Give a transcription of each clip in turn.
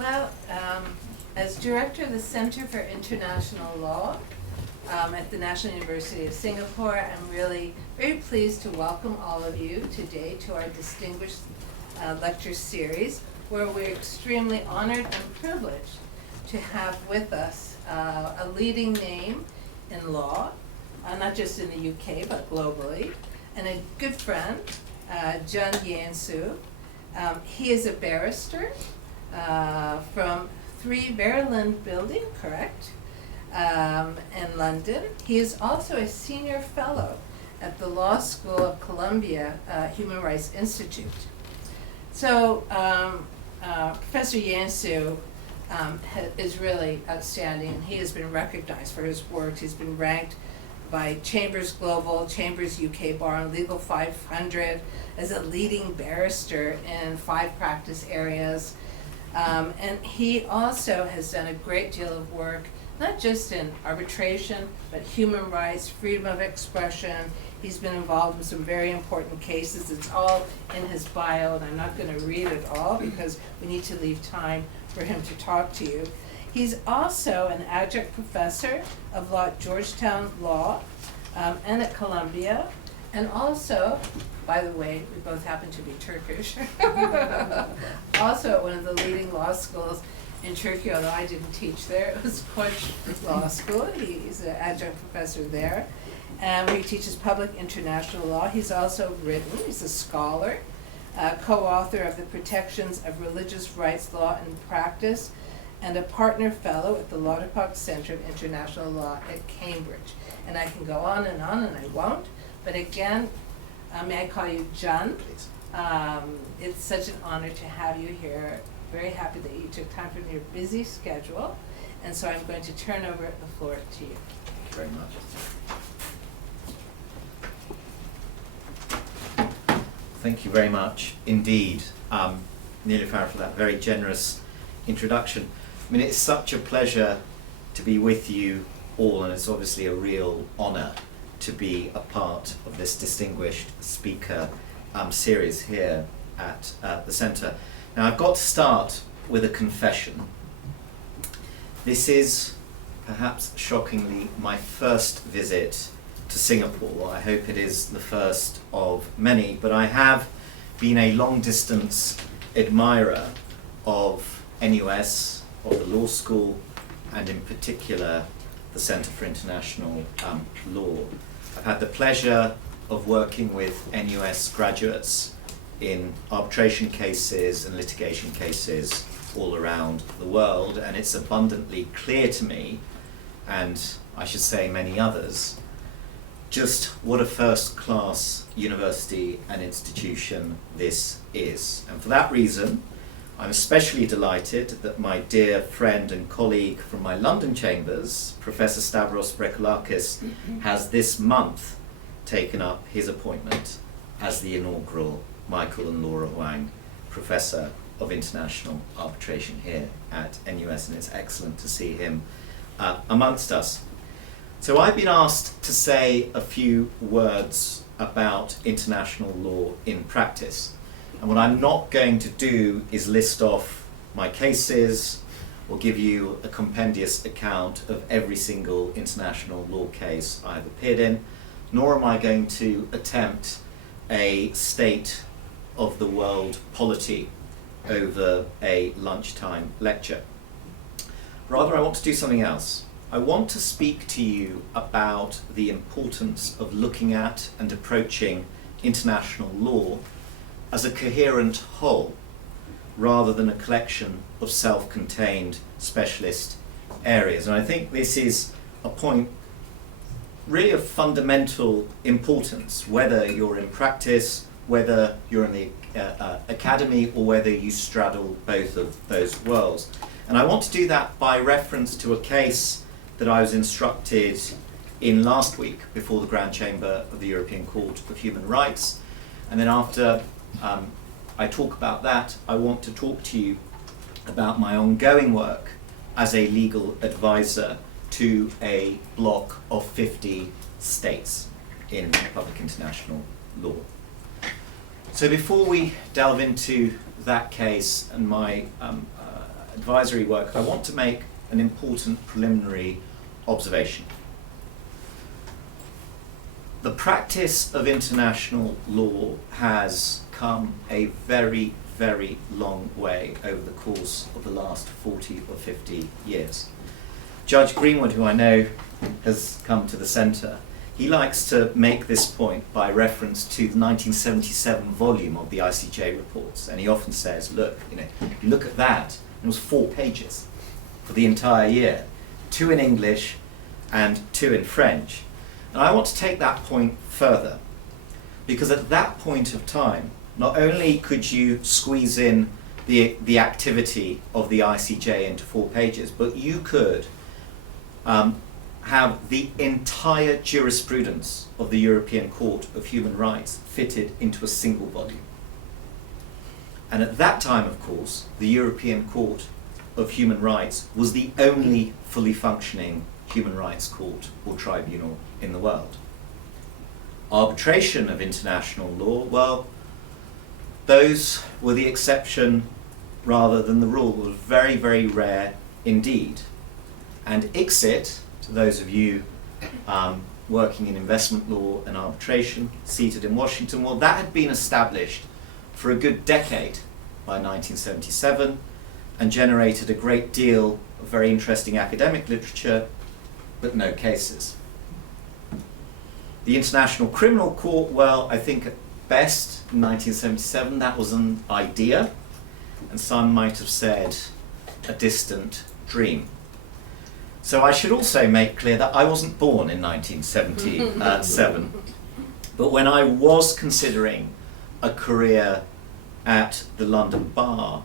Well, as director of the Center for International Law at the National University of Singapore, I'm really very pleased to welcome all of you today to our distinguished lecture series, where we're extremely honored and privileged to have with us a leading name in law, not just in the UK but globally, and a good friend, John Yeginsu. He is a barrister from 3 Veruland Building, correct, in London. He is also a senior fellow at the Law School of Columbia Human Rights Institute. So Professor Yeginsu is really outstanding. He has been recognized for his work. He's been ranked by Chambers Global, Chambers UK Bar, and Legal 500 as a leading barrister in 5 practice areas. And he also has done a great deal of work, not just in arbitration, but human rights, freedom of expression. He's been involved in some very important cases. It's all in his bio, and I'm not going to read it all because we need to leave time for him to talk to you. He's also an adjunct professor of law at Georgetown Law and at Columbia, and also, by the way, we both happen to be Turkish, also at one of the leading law schools in Turkey, although I didn't teach there. It was Koç Law School. He's an adjunct professor there, and where he teaches public international law. He's also written, he's a scholar, co-author of The Protections of Religious Rights Law and Practice, and a partner fellow at the Lauterbach Center of International Law at Cambridge. And I can go on, and I won't. But again, may I call you John? Please. It's such an honor to have you here. Very happy that you took time from your busy schedule. And so I'm going to turn over the floor to you. Thank you very much. Thank you very much indeed, Niloufar, for that very generous introduction. I mean, it's such a pleasure to be with you all, and it's obviously a real honor to be a part of this distinguished speaker series here at the Centre. Now, I've got to start with a confession. This is, perhaps shockingly, my first visit to Singapore. I hope it is the first of many, but I have been a long-distance admirer of NUS, of the law school, and in particular the Centre for International Law. I've had the pleasure of working with NUS graduates in arbitration cases and litigation cases all around the world, and it's abundantly clear to me, and I should say many others, just what a first-class university and institution this is. And for that reason, I'm especially delighted that my dear friend and colleague from my London chambers, Professor Stavros Brekoulakis, has this month taken up his appointment as the inaugural Michael and Laura Wang Professor of International Arbitration here at NUS, and it's excellent to see him amongst us. So I've been asked to say a few words about international law in practice. And what I'm not going to do is list off my cases or give you a compendious account of every single international law case I've appeared in, nor am I going to attempt a state of the world polity over a lunchtime lecture. Rather, I want to do something else. I want to speak to you about the importance of looking at and approaching international law as a coherent whole, rather than a collection of self-contained specialist areas. And I think this is a point really of fundamental importance, whether you're in practice, whether you're in the academy, or whether you straddle both of those worlds. And I want to do that by reference to a case that I was instructed in last week before the Grand Chamber of the European Court of Human Rights. And then after I talk about that, I want to talk to you about my ongoing work as a legal advisor to a block of 50 states in public international law. So before we delve into that case and my advisory work, I want to make an important preliminary observation. The practice of international law has come a very, very long way over the course of the last 40 or 50 years. Judge Greenwood, who I know has come to the centre, he likes to make this point by reference to the 1977 volume of the ICJ reports, and he often says, look, you look at that, and it was 4 pages for the entire year, 2 in English and 2 in French. And I want to take that point further, because at that point of time, not only could you squeeze in the activity of the ICJ into 4 pages, but you could have the entire jurisprudence of the European Court of Human Rights fitted into a single volume. And at that time, of course, the European Court of Human Rights was the only fully functioning human rights court or tribunal in the world. Arbitration of international law, well, those were the exception rather than the rule. It was very, very rare indeed. And ICSID, to those of you working in investment law and arbitration, seated in Washington, well, that had been established for a good decade by 1977 and generated a great deal of very interesting academic literature, but no cases. The International Criminal Court, well, I think at best in 1977 that was an idea, and some might have said a distant dream. So I should also make clear that I wasn't born in 1977, but when I was considering a career at the London Bar,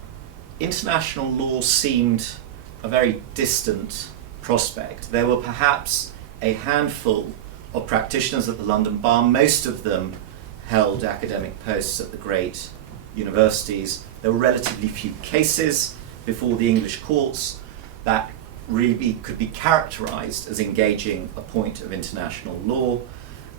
international law seemed a very distant prospect. There were perhaps a handful of practitioners at the London Bar. Most of them held academic posts at the great universities. There were relatively few cases before the English courts that really could be characterized as engaging a point of international law,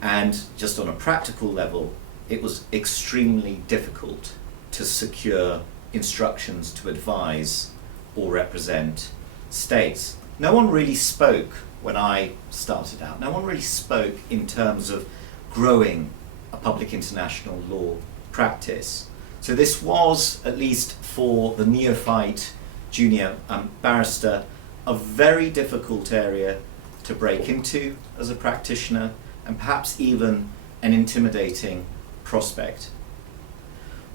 and just on a practical level, it was extremely difficult to secure instructions to advise or represent states. No one really spoke when I started out. No one really spoke in terms of growing a public international law practice. So this was, at least for the neophyte junior barrister, a very difficult area to break into as a practitioner, and perhaps even an intimidating prospect.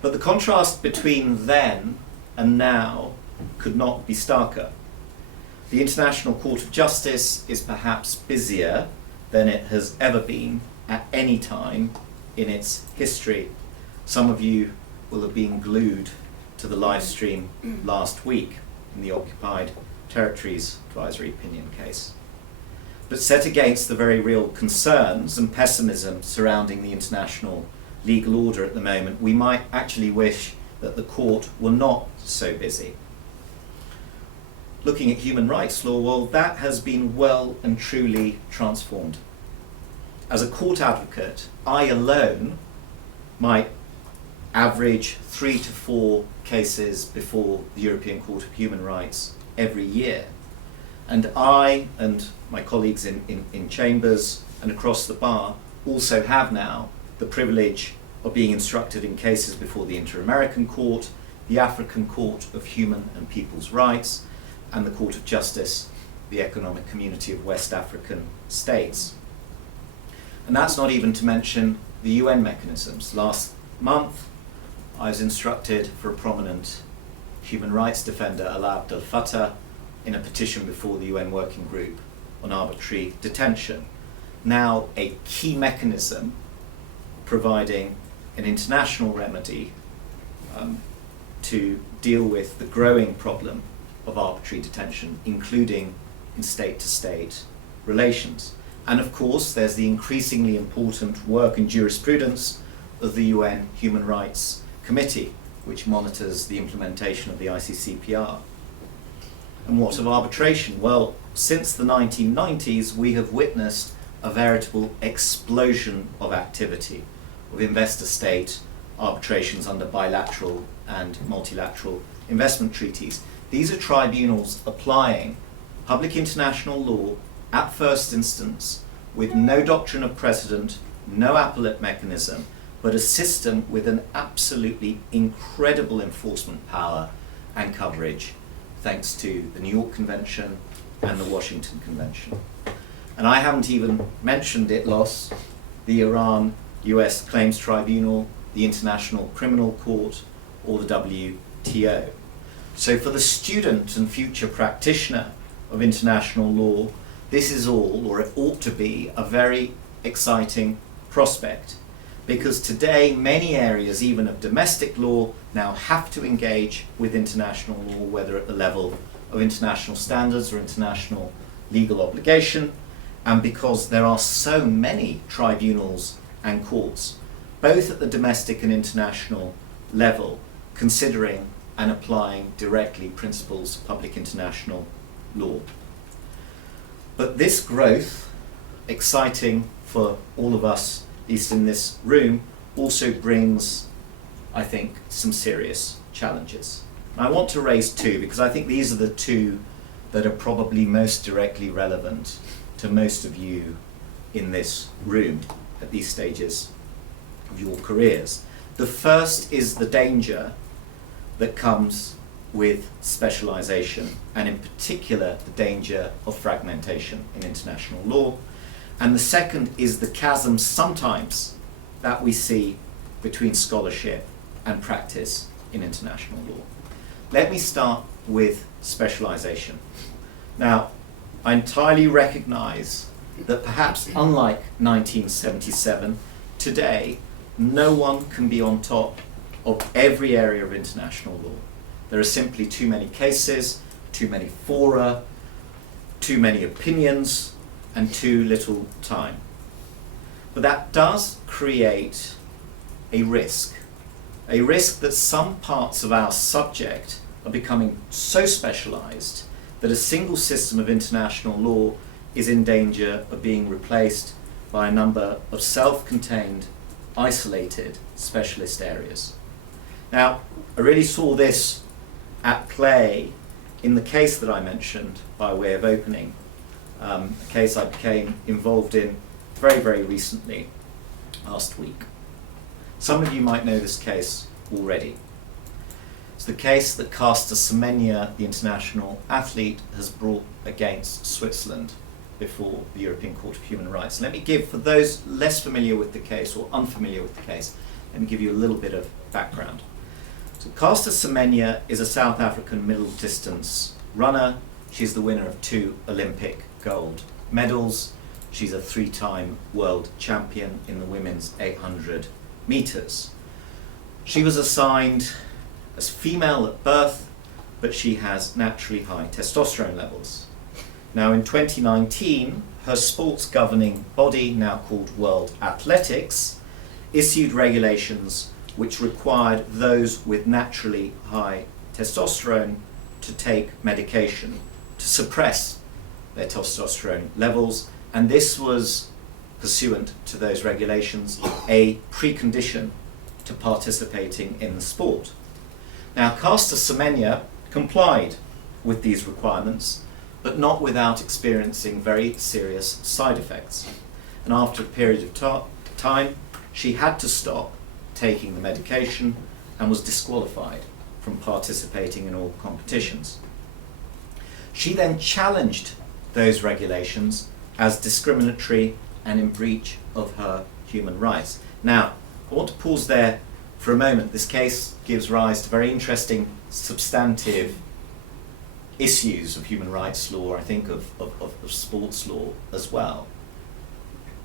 But the contrast between then and now could not be starker. The International Court of Justice is perhaps busier than it has ever been at any time in its history. Some of you will have been glued to the live stream last week in the Occupied Territories Advisory Opinion case. But set against the very real concerns and pessimism surrounding the international legal order at the moment, we might actually wish that the court were not so busy. Looking at human rights law, well, that has been well and truly transformed. As a court advocate, I alone might average 3 to 4 cases before the European Court of Human Rights every year. And I and my colleagues in chambers and across the bar also have now the privilege of being instructed in cases before the Inter-American Court, the African Court of Human and People's Rights, and the Court of Justice, the Economic Community of West African States. And that's not even to mention the UN mechanisms. Last month, I was instructed for a prominent human rights defender, Alaa Abdel Fattah, in a petition before the UN Working Group on Arbitrary Detention. Now a key mechanism providing an international remedy to deal with the growing problem of arbitrary detention, including in state-to-state relations. And of course, there's the increasingly important work and jurisprudence of the UN Human Rights Committee, which monitors the implementation of the ICCPR. And what of arbitration? Well, since the 1990s, we have witnessed a veritable explosion of activity of investor-state arbitrations under bilateral and multilateral investment treaties. These are tribunals applying public international law at first instance with no doctrine of precedent, no appellate mechanism, but a system with an absolutely incredible enforcement power and coverage, thanks to the New York Convention and the Washington Convention. And I haven't even mentioned it, Los, the Iran US Claims Tribunal, the International Criminal Court, or the WTO. So for the student and future practitioner of international law, this is all, or it ought to be, a very exciting prospect. Because today, many areas, even of domestic law, now have to engage with international law, whether at the level of international standards or international legal obligation, and because there are so many tribunals and courts, both at the domestic and international level, considering and applying directly principles of public international law. But this growth, exciting for all of us, at least in this room, also brings, I think, some serious challenges. And I want to raise two, because I think these are the two that are probably most directly relevant to most of you in this room at these stages of your careers. The first is the danger that comes with specialization, and in particular the danger of fragmentation in international law. And the second is the chasm sometimes that we see between scholarship and practice in international law. Let me start with specialization. Now, I entirely recognize that perhaps unlike 1977, today no one can be on top of every area of international law. There are simply too many cases, too many fora, too many opinions, and too little time. But that does create a risk that some parts of our subject are becoming so specialized that a single system of international law is in danger of being replaced by a number of self-contained, isolated specialist areas. Now, I really saw this at play in the case that I mentioned by way of opening, a case I became involved in very, very recently, last week. Some of you might know this case already. It's the case that Caster Semenya, the international athlete, has brought against Switzerland before the European Court of Human Rights. Let me give, for those less familiar with the case or unfamiliar with the case, let me give you a little bit of background. So Caster Semenya is a South African middle distance runner. She's the winner of 2 Olympic gold medals. She's a 3-time world champion in the women's 800 meters. She was assigned as female at birth, but she has naturally high testosterone levels. Now in 2019, her sports governing body, now called World Athletics, issued regulations which required those with naturally high testosterone to take medication to suppress their testosterone levels, and this was, pursuant to those regulations, a precondition to participating in the sport. Now, Caster Semenya complied with these requirements, but not without experiencing very serious side effects. And after a period of time, she had to stop taking the medication and was disqualified from participating in all competitions. She then challenged those regulations as discriminatory and in breach of her human rights. Now, I want to pause there for a moment. This case gives rise to very interesting substantive issues of human rights law, I think of sports law as well.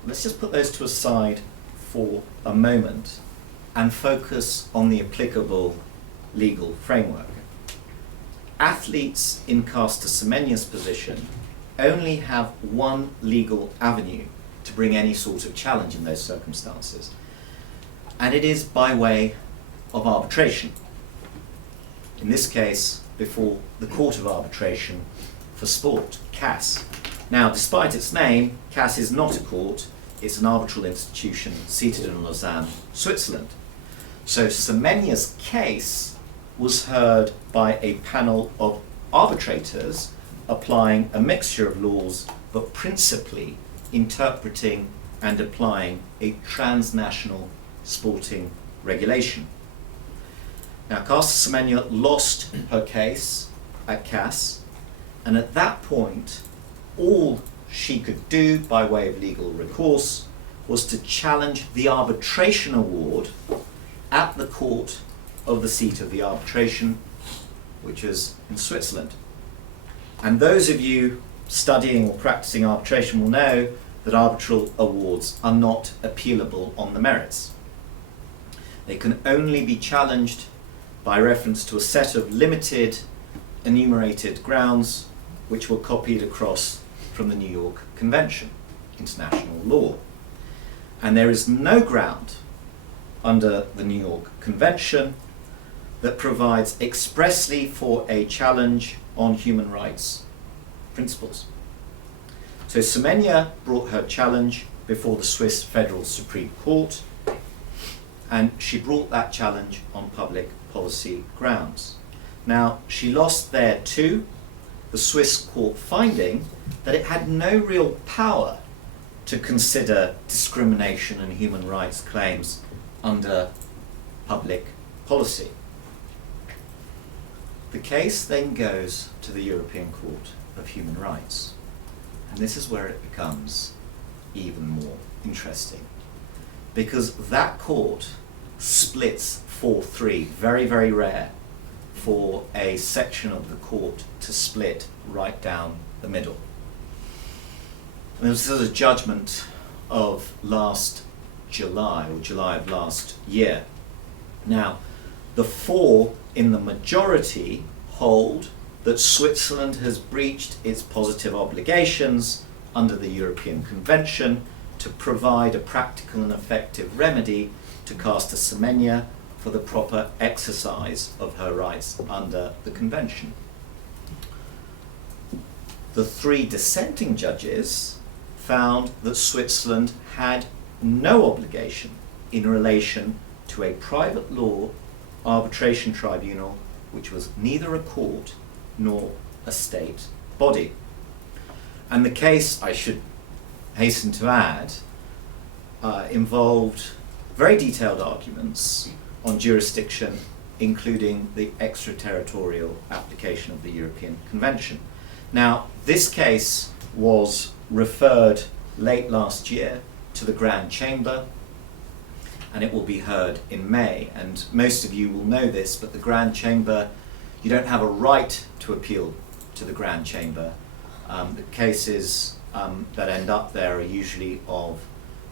Let's just put those to a side for a moment and focus on the applicable legal framework. Athletes in Caster Semenya's position only have one legal avenue to bring any sort of challenge in those circumstances, and it is by way of arbitration. In this case, before the Court of Arbitration for Sport, CAS. Now, despite its name, CAS is not a court, it's an arbitral institution seated in Lausanne, Switzerland. So Semenya's case was heard by a panel of arbitrators applying a mixture of laws, but principally interpreting and applying a transnational sporting regulation. Now, Caster Semenya lost her case at CAS, and at that point, all she could do by way of legal recourse was to challenge the arbitration award at the court of the seat of the arbitration, which is in Switzerland. And those of you studying or practicing arbitration will know that arbitral awards are not appealable on the merits. They can only be challenged by reference to a set of limited enumerated grounds which were copied across from the New York Convention, international law. And there is no ground under the New York Convention that provides expressly for a challenge on human rights principles. So Semenya brought her challenge before the Swiss Federal Supreme Court, and she brought that challenge on public policy grounds. Now, she lost there too, the Swiss court finding that it had no real power to consider discrimination and human rights claims under public policy. The case then goes to the European Court of Human Rights, and this is where it becomes even more interesting, because that court splits 4-3, very, very rare for a section of the court to split right down the middle. And this is a judgment of last July, or July of last year. Now, the 4 in the majority hold that Switzerland has breached its positive obligations under the European Convention to provide a practical and effective remedy to Caster Semenya for the proper exercise of her rights under the Convention. The 3 dissenting judges found that Switzerland had no obligation in relation to a private law arbitration tribunal, which was neither a court nor a state body. And the case, I should hasten to add, involved very detailed arguments on jurisdiction, including the extraterritorial application of the European Convention. Now, this case was referred late last year to the Grand Chamber, and it will be heard in May. And most of you will know this, but the Grand Chamber, you don't have a right to appeal to the Grand Chamber. The cases that end up there are usually of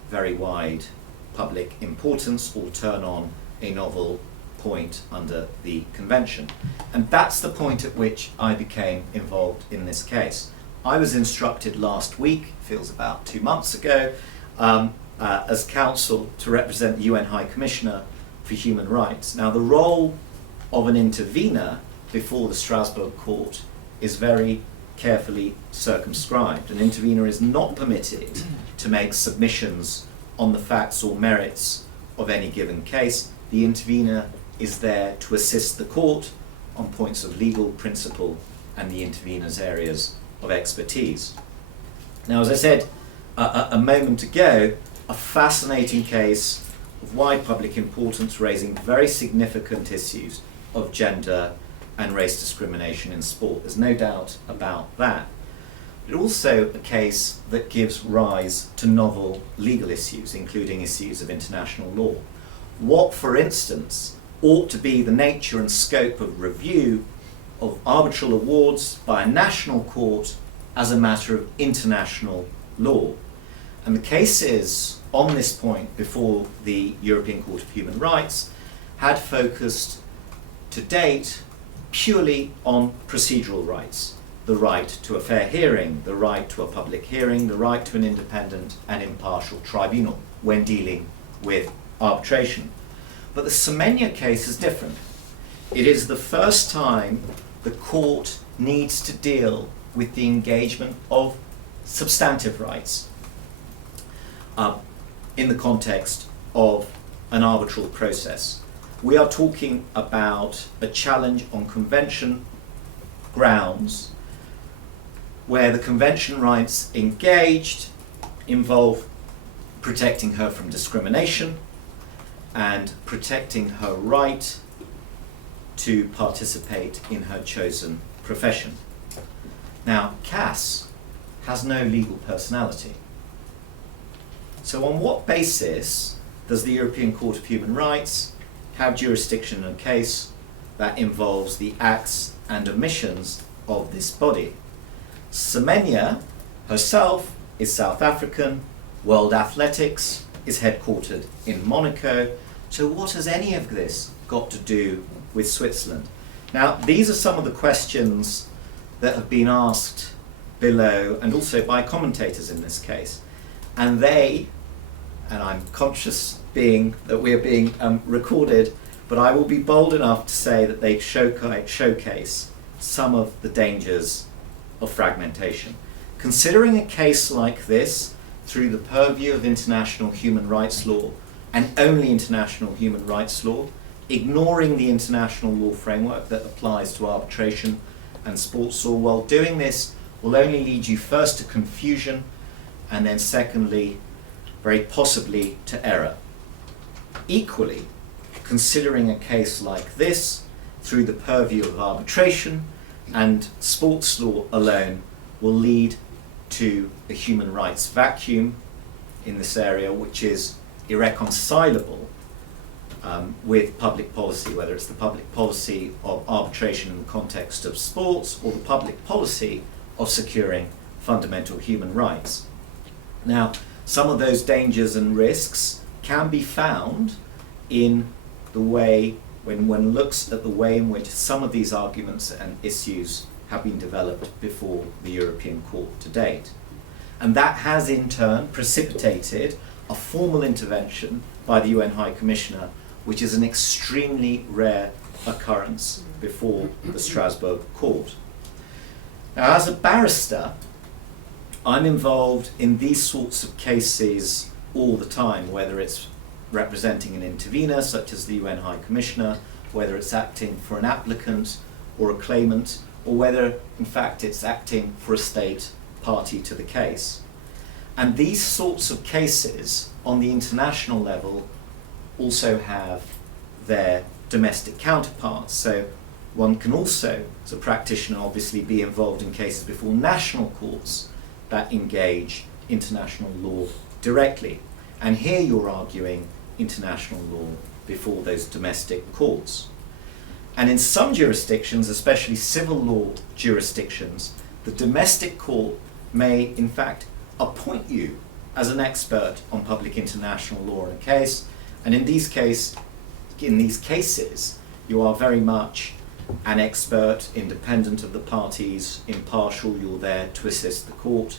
very wide public importance or turn on a novel point under the Convention. And that's the point at which I became involved in this case. I was instructed last week, feels about 2 months ago, as counsel to represent the UN High Commissioner for Human Rights. Now, the role of an intervener before the Strasbourg court is very carefully circumscribed. An intervener is not permitted to make submissions on the facts or merits of any given case. The intervener is there to assist the court on points of legal principle and the intervener's areas of expertise. Now, as I said a moment ago, a fascinating case of wide public importance, raising very significant issues of gender and race discrimination in sport. There's no doubt about that. But also a case that gives rise to novel legal issues, including issues of international law. What, for instance, ought to be the nature and scope of review of arbitral awards by a national court as a matter of international law? And the cases on this point before the European Court of Human Rights had focused to date purely on procedural rights: the right to a fair hearing, the right to a public hearing, the right to an independent and impartial tribunal when dealing with arbitration. But the Semenya case is different. It is the first time the court needs to deal with the engagement of substantive rights in the context of an arbitral process. We are talking about a challenge on convention grounds where the convention rights engaged involve protecting her from discrimination and protecting her right to participate in her chosen profession. Now, CAS has no legal personality. So on what basis does the European Court of Human Rights have jurisdiction in a case that involves the acts and omissions of this body? Semenya herself is South African, World Athletics is headquartered in Monaco, so what has any of this got to do with Switzerland? Now, these are some of the questions that have been asked below and also by commentators in this case. And they, and I'm conscious that we are being recorded, but I will be bold enough to say that they showcase some of the dangers of fragmentation. Considering a case like this through the purview of international human rights law and only international human rights law, ignoring the international law framework that applies to arbitration and sports law, while doing this will only lead you first to confusion and then secondly, very possibly, to error. Equally, considering a case like this through the purview of arbitration and sports law alone will lead to a human rights vacuum in this area, which is irreconcilable with public policy, whether it's the public policy of arbitration in the context of sports or the public policy of securing fundamental human rights. Now, some of those dangers and risks can be found in the way, when one looks at the way in which some of these arguments and issues have been developed before the European Court to date. And that has in turn precipitated a formal intervention by the UN High Commissioner, which is an extremely rare occurrence before the Strasbourg Court. Now, as a barrister, I'm involved in these sorts of cases all the time, whether it's representing an intervener, such as the UN High Commissioner, whether it's acting for an applicant or a claimant, or whether, in fact, it's acting for a state party to the case. And these sorts of cases on the international level also have their domestic counterparts. So one can also, as a practitioner, obviously be involved in cases before national courts that engage international law directly. And here you're arguing international law before those domestic courts. And in some jurisdictions, especially civil law jurisdictions, the domestic court may in fact appoint you as an expert on public international law in a case, and in these cases, you are very much an expert, independent of the parties, impartial. You're there to assist the court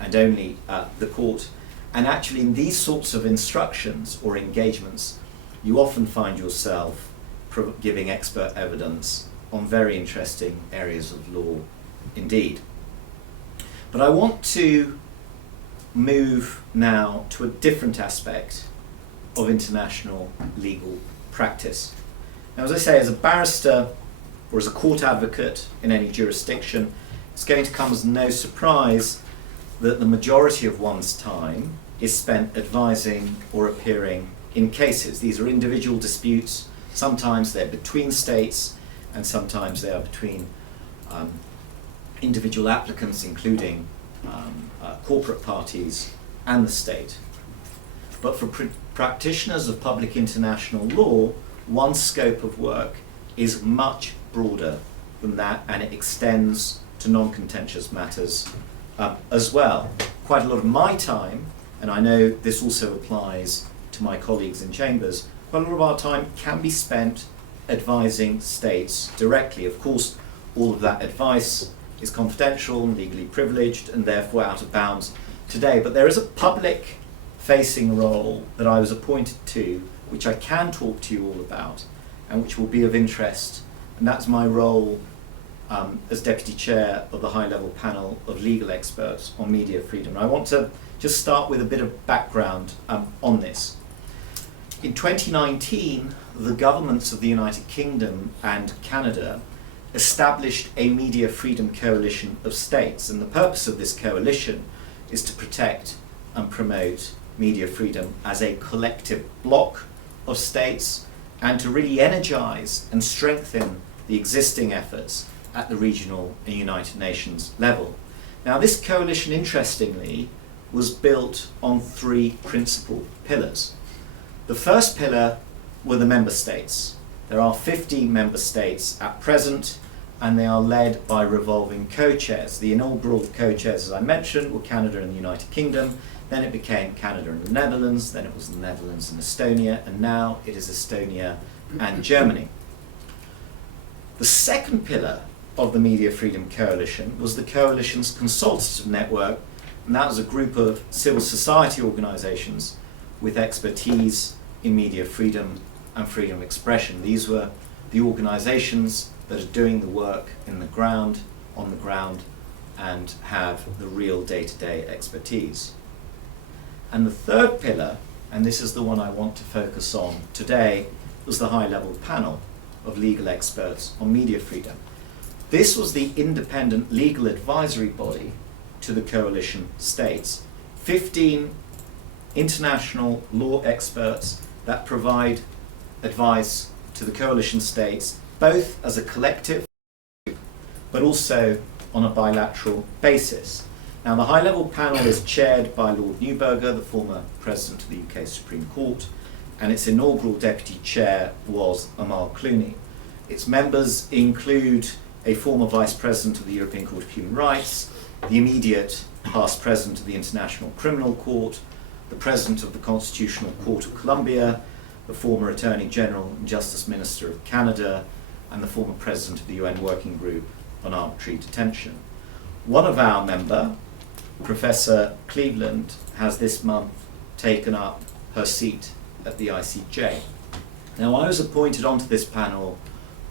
and only the court. And actually, in these sorts of instructions or engagements, you often find yourself giving expert evidence on very interesting areas of law indeed. But I want to move now to a different aspect of international legal practice. Now, as I say, as a barrister or as a court advocate in any jurisdiction, it's going to come as no surprise that the majority of one's time is spent advising or appearing in cases. These are individual disputes. Sometimes they're between states, and sometimes they are between individual applicants, including corporate parties and the state. But for practitioners of public international law, one's scope of work is much broader than that, and it extends to non-contentious matters as well. Quite a lot of my time, and I know this also applies to my colleagues in chambers, quite a lot of our time can be spent advising states directly. Of course, all of that advice is confidential and legally privileged and therefore out of bounds today. But there is a public-facing role that I was appointed to, which I can talk to you all about and which will be of interest, and that's my role as Deputy Chair of the high-level panel of legal experts on media freedom. And I want to just start with a bit of background on this. In 2019, the governments of the United Kingdom and Canada established a media freedom coalition of states, and the purpose of this coalition is to protect and promote media freedom as a collective bloc of states and to really energize and strengthen the existing efforts at the regional and United Nations level. Now, this coalition, interestingly, was built on three principal pillars. The first pillar were the member states. There are 15 member states at present, and they are led by revolving co-chairs. The inaugural co-chairs, as I mentioned, were Canada and the United Kingdom. Then it became Canada and the Netherlands. Then it was the Netherlands and Estonia. And now it is Estonia and Germany. The second pillar of the Media Freedom Coalition was the coalition's consultative network, and that was a group of civil society organisations with expertise in media freedom and freedom of expression. These were the organisations that are doing the work on the ground, and have the real day-to-day expertise. And the third pillar, and this is the one I want to focus on today, was the high-level panel of legal experts on media freedom. This was the independent legal advisory body to the coalition states. 15 international law experts that provide advice to the coalition states, both as a collective, but also on a bilateral basis. Now, the high-level panel is chaired by Lord Neuberger, the former President of the UK Supreme Court, and its inaugural deputy chair was Amal Clooney. Its members include a former Vice President of the European Court of Human Rights, the immediate past President of the International Criminal Court, the President of the Constitutional Court of Colombia, the former Attorney General and Justice Minister of Canada, and the former President of the UN Working Group on Arbitrary Detention. One of our members, Professor Cleveland, has this month taken up her seat at the ICJ. Now, I was appointed onto this panel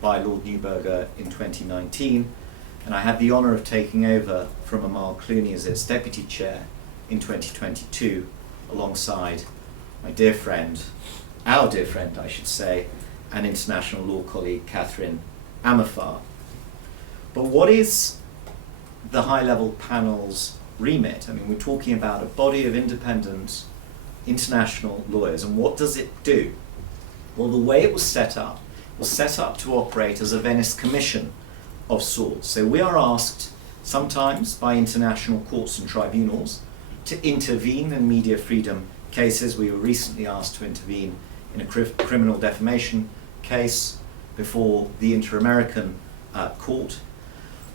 by Lord Neuberger in 2019, and I had the honour of taking over from Amal Clooney as its deputy chair in 2022, alongside my dear friend, our dear friend I should say, and international law colleague Catherine Amafar. But what is the high-level panel's remit? I mean, we're talking about a body of independent international lawyers, and what does it do? Well, the way it was set up to operate as a Venice Commission of sorts. So we are asked, sometimes by international courts and tribunals, to intervene in media freedom cases. We were recently asked to intervene in a criminal defamation case before the Inter-American Court.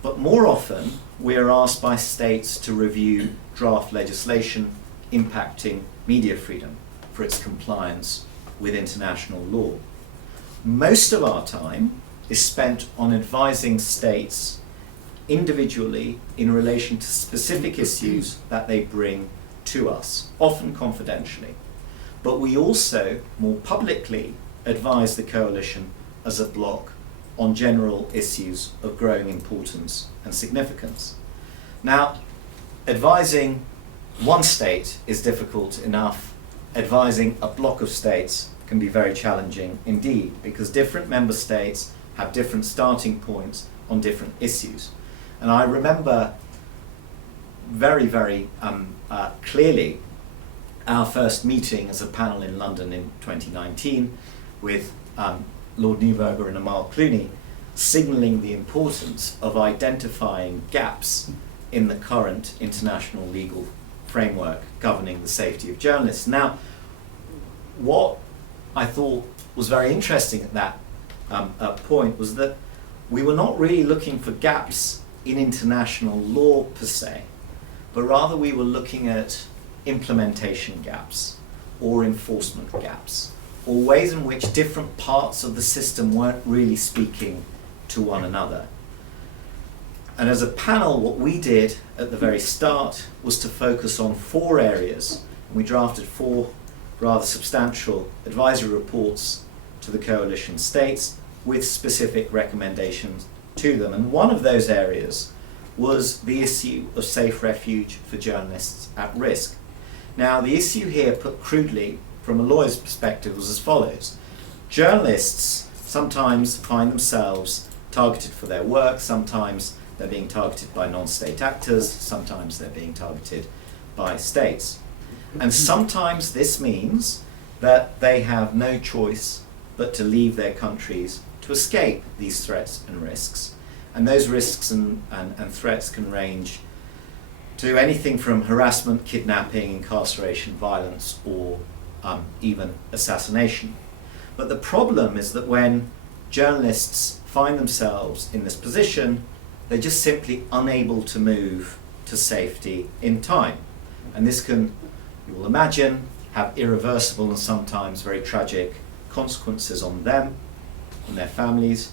But more often, we are asked by states to review draft legislation impacting media freedom for its compliance with international law. Most of our time is spent on advising states individually in relation to specific issues that they bring to us, often confidentially. But we also more publicly advise the coalition as a bloc on general issues of growing importance and significance. Now, advising one state is difficult enough. Advising a bloc of states can be very challenging indeed, because different member states have different starting points on different issues. And I remember very clearly our first meeting as a panel in London in 2019 with Lord Neuberger and Amal Clooney, signalling the importance of identifying gaps in the current international legal framework governing the safety of journalists. Now, what I thought was very interesting at that point was that we were not really looking for gaps in international law per se, but rather we were looking at implementation gaps or enforcement gaps, or ways in which different parts of the system weren't really speaking to one another. And as a panel, what we did at the very start was to focus on 4 areas. We drafted 4 rather substantial advisory reports to the coalition states with specific recommendations to them. And one of those areas was the issue of safe refuge for journalists at risk. Now, the issue here, put crudely from a lawyer's perspective, was as follows. Journalists sometimes find themselves targeted for their work, sometimes they're being targeted by non-state actors, sometimes they're being targeted by states. And sometimes this means that they have no choice but to leave their countries to escape these threats and risks. And those risks and threats can range to anything from harassment, kidnapping, incarceration, violence, or even assassination. But the problem is that when journalists find themselves in this position, they're just simply unable to move to safety in time. And this can, you will imagine, have irreversible and sometimes very tragic consequences on them, on their families,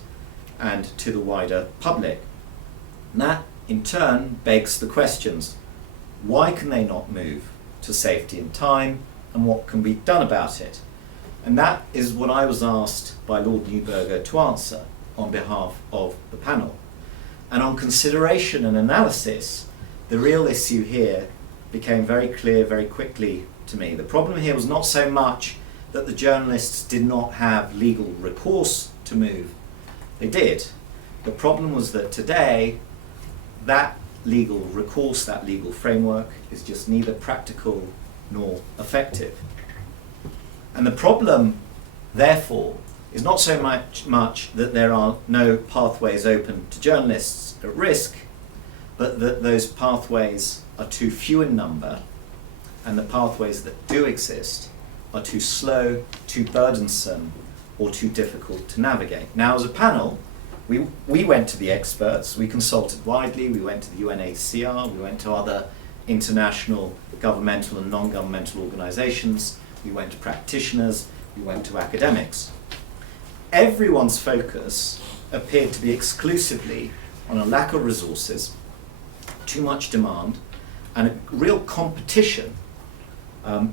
and to the wider public. And that, in turn, begs the questions: why can they not move to safety in time, and what can be done about it? And that is what I was asked by Lord Neuberger to answer on behalf of the panel. And on consideration and analysis, the real issue here became very clear very quickly to me. The problem here was not so much that the journalists did not have legal recourse to move. They did. The problem was that today, that legal recourse, that legal framework, is just neither practical nor effective. And the problem, therefore, is not so much that there are no pathways open to journalists at risk, but that those pathways are too few in number, and the pathways that do exist are too slow, too burdensome, or too difficult to navigate. Now, as a panel, we went to the experts, we consulted widely, we went to the UNHCR, we went to other international governmental and non-governmental organizations, we went to practitioners, we went to academics. Everyone's focus appeared to be exclusively on a lack of resources, too much demand, and a real competition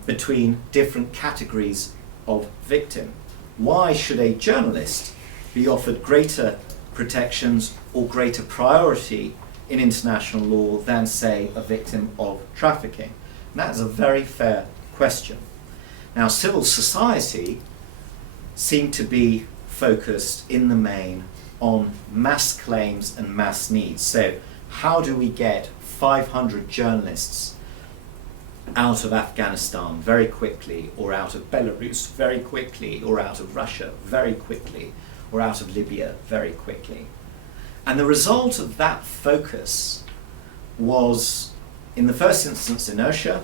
between different categories of victim. Why should a journalist be offered greater protections or greater priority in international law than, say, a victim of trafficking? And that is a very fair question. Now, civil society seemed to be focused in the main on mass claims and mass needs. So how do we get 500 journalists out of Afghanistan very quickly, or out of Belarus very quickly, or out of Russia very quickly, or out of Libya very quickly? And the result of that focus was, in the first instance, inertia,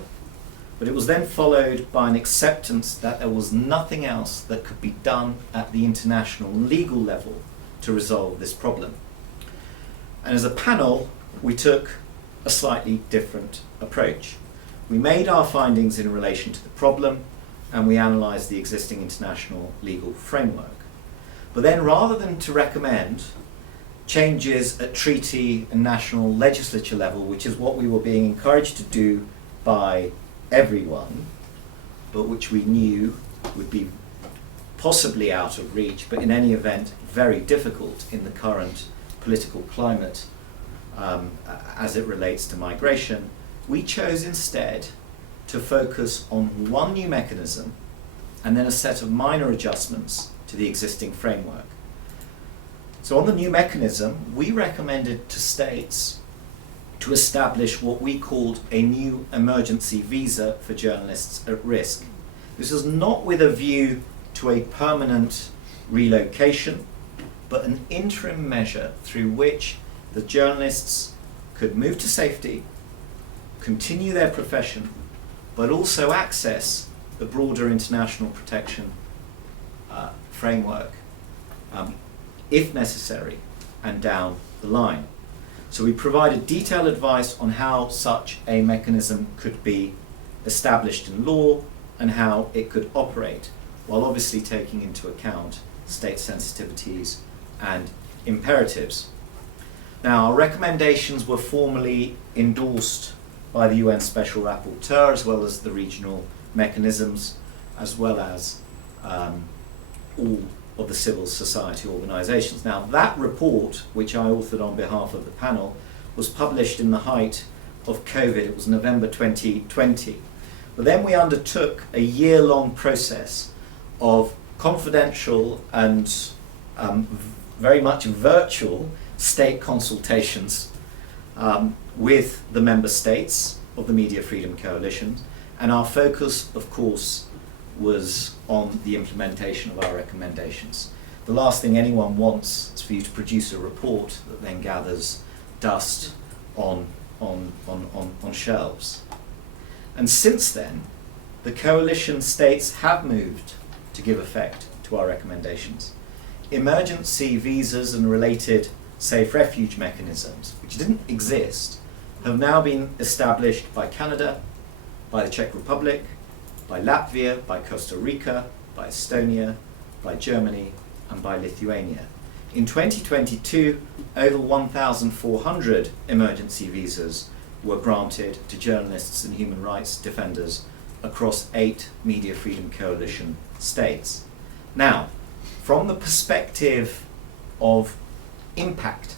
but it was then followed by an acceptance that there was nothing else that could be done at the international legal level to resolve this problem. And as a panel, we took a slightly different approach. We made our findings in relation to the problem, and we analysed the existing international legal framework. But then, rather than to recommend changes at treaty and national legislature level, which is what we were being encouraged to do by everyone, but which we knew would be possibly out of reach, but in any event very difficult in the current political climate as it relates to migration, we chose instead to focus on one new mechanism and then a set of minor adjustments to the existing framework. So on the new mechanism, we recommended to states to establish what we called a new emergency visa for journalists at risk. This is not with a view to a permanent relocation, but an interim measure through which the journalists could move to safety, continue their profession, but also access the broader international protection framework, if necessary, and down the line. So we provided detailed advice on how such a mechanism could be established in law and how it could operate, while obviously taking into account state sensitivities and imperatives. Now, our recommendations were formally endorsed by the UN Special Rapporteur, as well as the regional mechanisms, as well as all of the civil society organisations. Now, that report, which I authored on behalf of the panel, was published in the height of COVID. It was November 2020. But then we undertook a year-long process of confidential and very much virtual state consultations with the member states of the Media Freedom Coalition, and our focus, of course, was on the implementation of our recommendations. The last thing anyone wants is for you to produce a report that then gathers dust on shelves. And since then, the coalition states have moved to give effect to our recommendations. Emergency visas and related safe refuge mechanisms, which didn't exist, have now been established by Canada, by the Czech Republic, by Latvia, by Costa Rica, by Estonia, by Germany, and by Lithuania. In 2022, over 1,400 emergency visas were granted to journalists and human rights defenders across 8 Media Freedom Coalition states. Now, from the perspective of impact,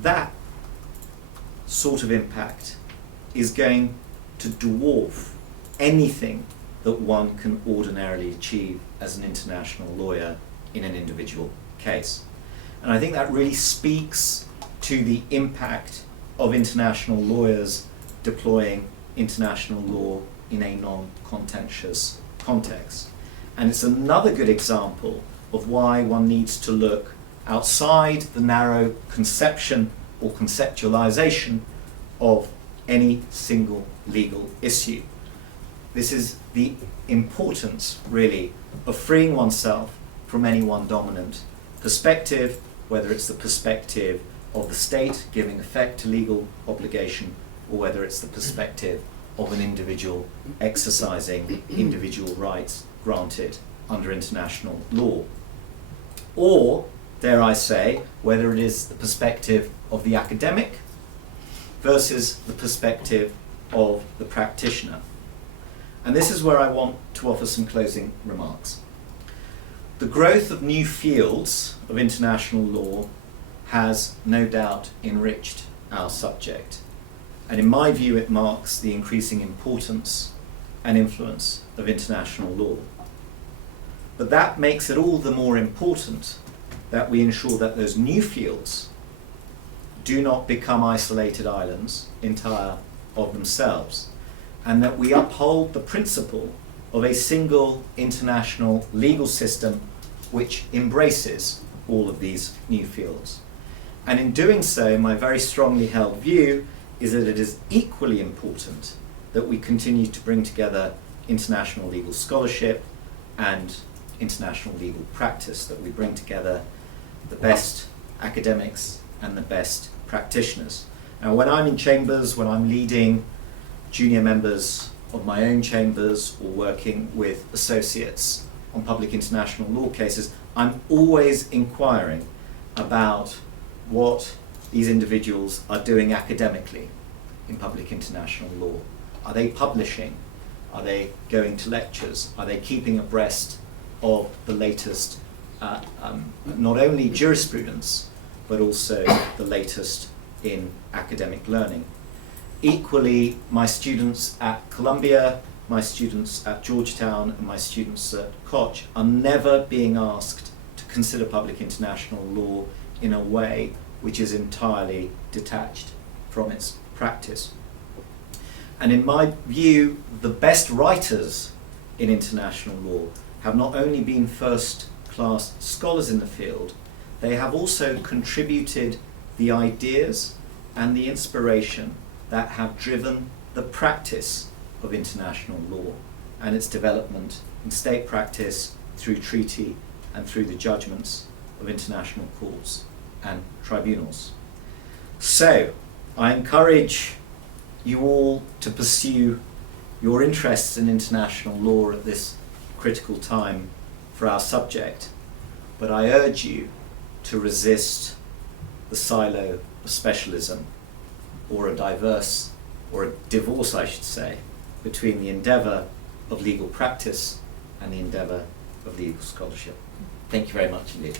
that sort of impact is going to dwarf anything that one can ordinarily achieve as an international lawyer in an individual case. And I think that really speaks to the impact of international lawyers deploying international law in a non-contentious context. And it's another good example of why one needs to look outside the narrow conception or conceptualization of any single legal issue. This is the importance, really, of freeing oneself from any one dominant perspective, whether it's the perspective of the state giving effect to legal obligation, or whether it's the perspective of an individual exercising individual rights granted under international law. Or, dare I say, whether it is the perspective of the academic versus the perspective of the practitioner. And this is where I want to offer some closing remarks. The growth of new fields of international law has no doubt enriched our subject. And in my view, it marks the increasing importance and influence of international law. But that makes it all the more important that we ensure that those new fields do not become isolated islands entire of themselves, and that we uphold the principle of a single international legal system which embraces all of these new fields. And in doing so, my very strongly held view is that it is equally important that we continue to bring together international legal scholarship and international legal practice, that we bring together the best academics and the best practitioners. Now, when I'm in chambers, when I'm leading junior members of my own chambers or working with associates on public international law cases, I'm always inquiring about what these individuals are doing academically in public international law. Are they publishing? Are they going to lectures? Are they keeping abreast of the latest, not only jurisprudence, but also the latest in academic learning? Equally, my students at Columbia, my students at Georgetown, and my students at Koch are never being asked to consider public international law in a way which is entirely detached from its practice. And in my view, the best writers in international law have not only been first-class scholars in the field, they have also contributed the ideas and the inspiration that have driven the practice of international law and its development in state practice through treaty and through the judgments of international courts and tribunals. So, I encourage you all to pursue your interests in international law at this critical time for our subject, but I urge you to resist the silo of specialism, or a divorce, I should say, between the endeavour of legal practice and the endeavour of legal scholarship. Thank you very much indeed.